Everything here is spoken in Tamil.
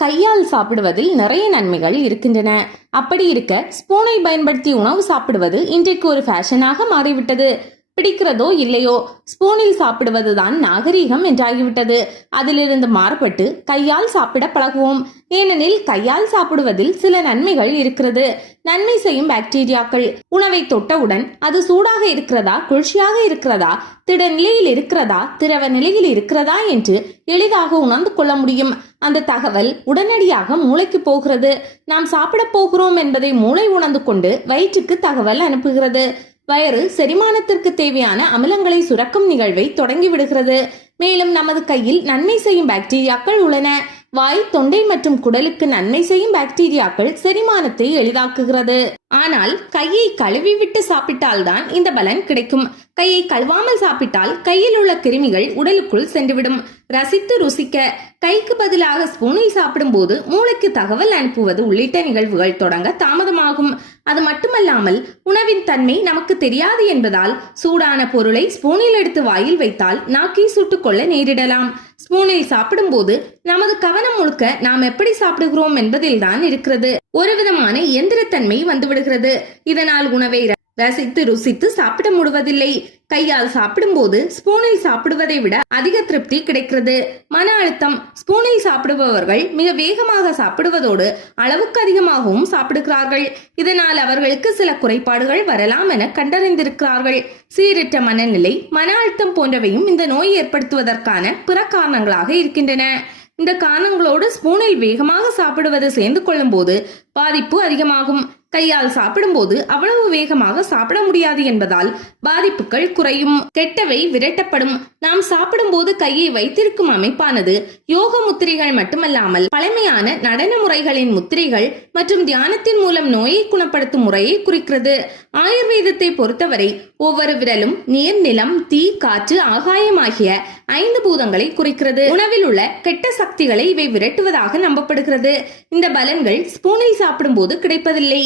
கையால் சாப்பிடுவதில் நிறைய நன்மைகள் இருக்கின்றன. அப்படி இருக்க ஸ்பூனை பயன்படுத்தி உணவு சாப்பிடுவது இன்றைக்கு ஒரு ஃபேஷனாக மாறிவிட்டது. பிடிக்கிறதோ இல்லையோ ஸ்பூனில் சாப்பிடுவதுதான் நாகரீகம் என்றாகிவிட்டது. அதிலிருந்து மாறுபட்டு கையால் சாப்பிட பழகுவோம். ஏனெனில் கையால் சாப்பிடுவதில் சில நன்மைகள் இருக்கிறது. நன்மை செய்யும் பாக்டீரியாக்கள் உணவை தொட்டவுடன் அது சூடாக இருக்கிறதா, குளிர்ச்சியாக இருக்கிறதா, திட நிலையில் இருக்கிறதா, திரவ நிலையில் இருக்கிறதா என்று எளிதாக உணர்ந்து கொள்ள முடியும். அந்த தகவல் உடனடியாக மூளைக்கு போகிறது. நாம் சாப்பிட போகிறோம் என்பதை மூளை உணர்ந்து கொண்டு வயிற்றுக்கு தகவல் அனுப்புகிறது. வயிறு செரிமானத்திற்கு தேவையான அமிலங்களை சுரக்கும் நிகழ்வை தொடங்கி விடுகிறது. மேலும் நமது கையில் நன்மை செய்யும் பாக்டீரியாக்கள் உள்ளன. வாய், தொண்டை மற்றும் குடலுக்கு நன்மை செய்யும் பாக்டீரியாக்கள் செரிமானத்தை எளிதாக்குகிறது. ஆனால் கையை கழுவி விட்டு சாப்பிட்டால்தான் இந்த பலன் கிடைக்கும். கையை கழுவாமல் சாப்பிட்டால் கையில் உள்ள கிருமிகள் உடலுக்குள் சென்றுவிடும். ரசித்து ருசிக்க கைக்கு பதிலாக ஸ்பூனில் சாப்பிடும் போது மூளைக்கு தகவல் அனுப்புவது உள்ளிட்ட நிகழ்வுகள் தொடங்க தாமதமாகும். அது மட்டுமல்லாமல் உணவின் தன்மை நமக்கு தெரியாது என்பதால் சூடான பொருளை ஸ்பூனில் எடுத்து வாயில் வைத்தால் நாக்கை சுட்டுக்கொள்ள நேரிடலாம். ஸ்பூனில் சாப்பிடும் போது நமது கவனம் முழுக்க நாம் எப்படி சாப்பிடுகிறோம் என்பதில் தான் இருக்கிறது. ஒரு விதமான இயந்திரத்தன்மை வந்துவிடுகிறது. இதனால் உணவை ரசித்து ருசித்து சாப்பிட முடிவதில்லை. கையால் சாப்பிடும் போது ஸ்பூனில் சாப்பிடுவதை விட அதிக திருப்தி கிடைக்கிறது. மன அழுத்தம். ஸ்பூனில் சாப்பிடுபவர்கள் மிக வேகமாக சாப்பிடுவதோடு அளவுக்கு அதிகமாகவும் சாப்பிடுகிறார்கள். இதனால் அவர்களுக்கு சில குறைபாடுகள் வரலாம் என கண்டறிந்திருக்கிறார்கள். சீரற்ற மனநிலை, மன அழுத்தம் போன்றவையும் இந்த நோய் ஏற்படுத்துவதற்கான பிற காரணங்களாக இருக்கின்றன. இந்த காரணங்களோடு ஸ்பூனில் வேகமாக சாப்பிடுவது சேர்ந்து கொள்ளும் போது பாதிப்பு அதிகமாகும். கையால் சாப்பிடும் போது அவ்வளவு வேகமாக சாப்பிட முடியாது என்பதால் பாதிப்புகள் குறையும். கெட்டவை விரட்டப்படும். நாம் சாப்பிடும் போது கையை வைத்திருக்கும் அமைப்பானது யோக முத்திரைகள் மட்டுமல்லாமல் பழமையான நடன முறைகளின் முத்திரைகள் மற்றும் தியானத்தின் மூலம் நோயை குணப்படுத்தும் முறையை குறிக்கிறது. ஆயுர்வேதத்தை பொறுத்தவரை ஒவ்வொரு விரலும் நீர், நிலம், தீ, காற்று, ஆகாயம் ஆகிய 5 பூதங்களை குறிக்கிறது. உணவில் உள்ள கெட்ட சக்திகளை இவை விரட்டுவதாக நம்பப்படுகிறது. இந்த பலன்கள் ஸ்பூனில் சாப்பிடும் போது கிடைப்பதில்லை.